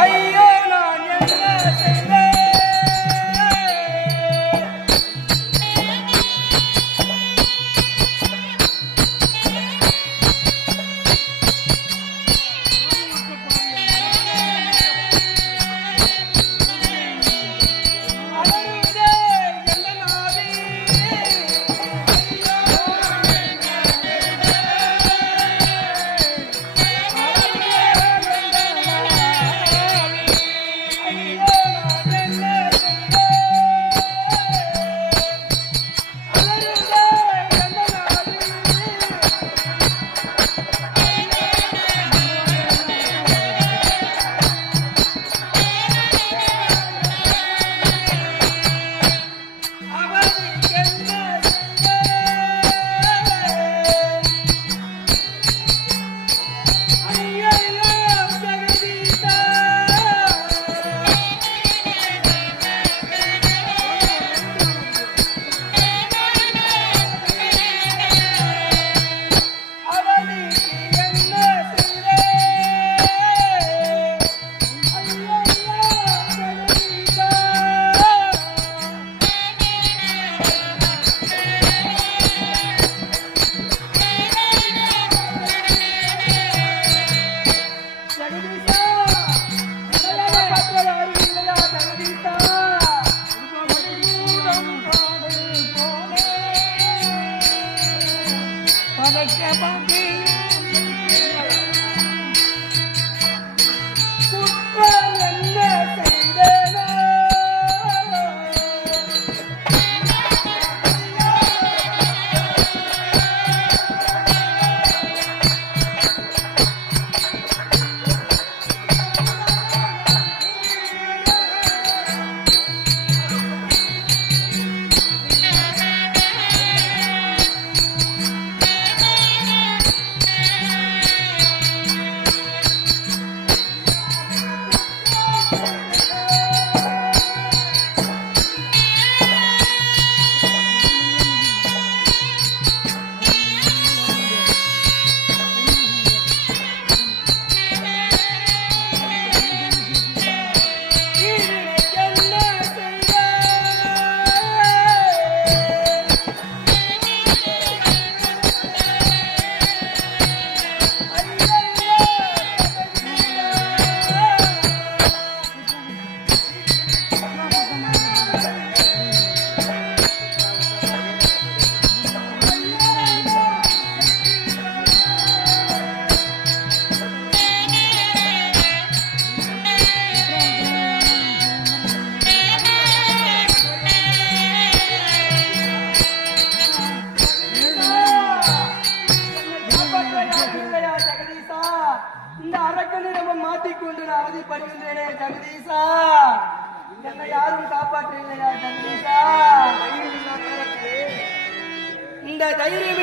Ay! குற்றம் அவதிப்படுகின்றேனே ஜெகதீசா. என்னை யாரும் காப்பாற்றவில்லையா ஜெகதீசா? இந்த தைரியம்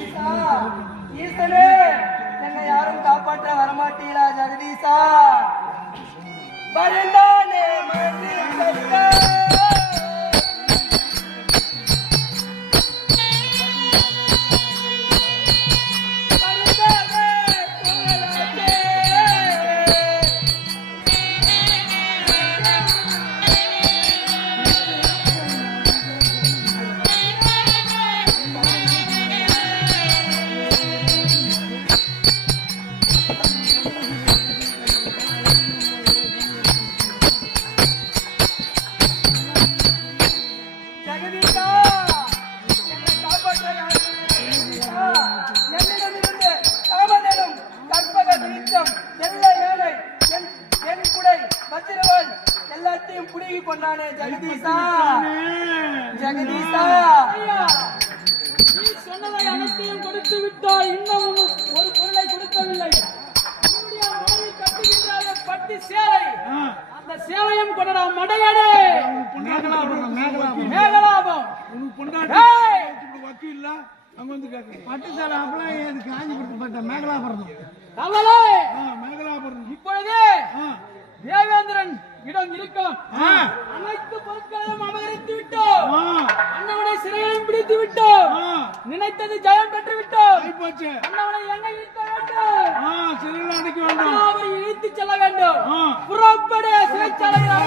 ஈசா ஈசனே என்னை யாரும் காப்பாற்ற வரமாட்டீங்களா ஜெகதீசா பரந்தானே மந்திர நீ சொன்னதை அனைத்தையும் கொடுத்து விட்டாய் இன்னும் உனக்கு ஒரு பொருளை கொடுக்கவில்லை பட்டு சேலை அந்த சேலையும் கொண்டடா மடையடே மேகலாபம் உனக்கு பொண்டாட்டி அங்க வந்து பட்டு சேலை அப்பெல்லாம் இது காஞ்சிபுரத்து பட்ட மேகலாபுரம். கவலை மேகலாபுரம். இப்பொழுது தேவேந்திரன் இடம் இருக்கும் அனைத்து பொருட்களையும் அபகரித்து விட்டோம் நினைத்தது ஜெயம் பெற்று விட்டோம் ஆயிப்போச்சு. அண்ணவனை எண்ணெய் இழுக்க வேண்டும். சிறையில் அடைக்க வேண்டும். அவரை இழுத்து செல்ல வேண்டும். புறப்படு சிறைச்சாலையில் ஆ,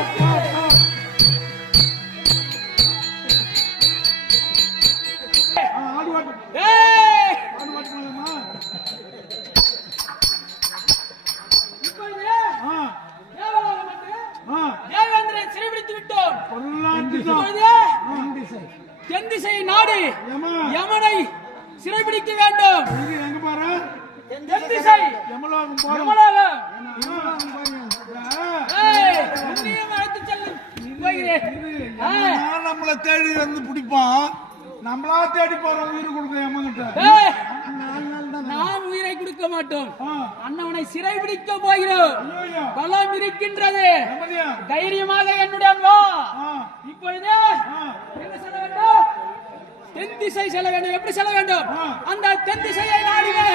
தென் திசை நாடு யமனை சிறைபிடிக்க வேண்டும். தென் திசை யமலோகம் அழைத்து செல்லும். நம்மள தேடி வந்து பிடிப்பான். நம்மளா தேடி போறோம் உயிர் கொடுக்க ஏய், நாம் உயிரை கொடுக்க மாட்டோம். அண்ணவனை சிறைபிடிக்க போகிறோம். ஐயோ, பலம் இருக்கின்றது? தைரியமாக என்னுடன் வா. திசை செல்ல வேண்டும். எப்படி செல்ல வேண்டும்? அந்த தென் திசையை நாடிவே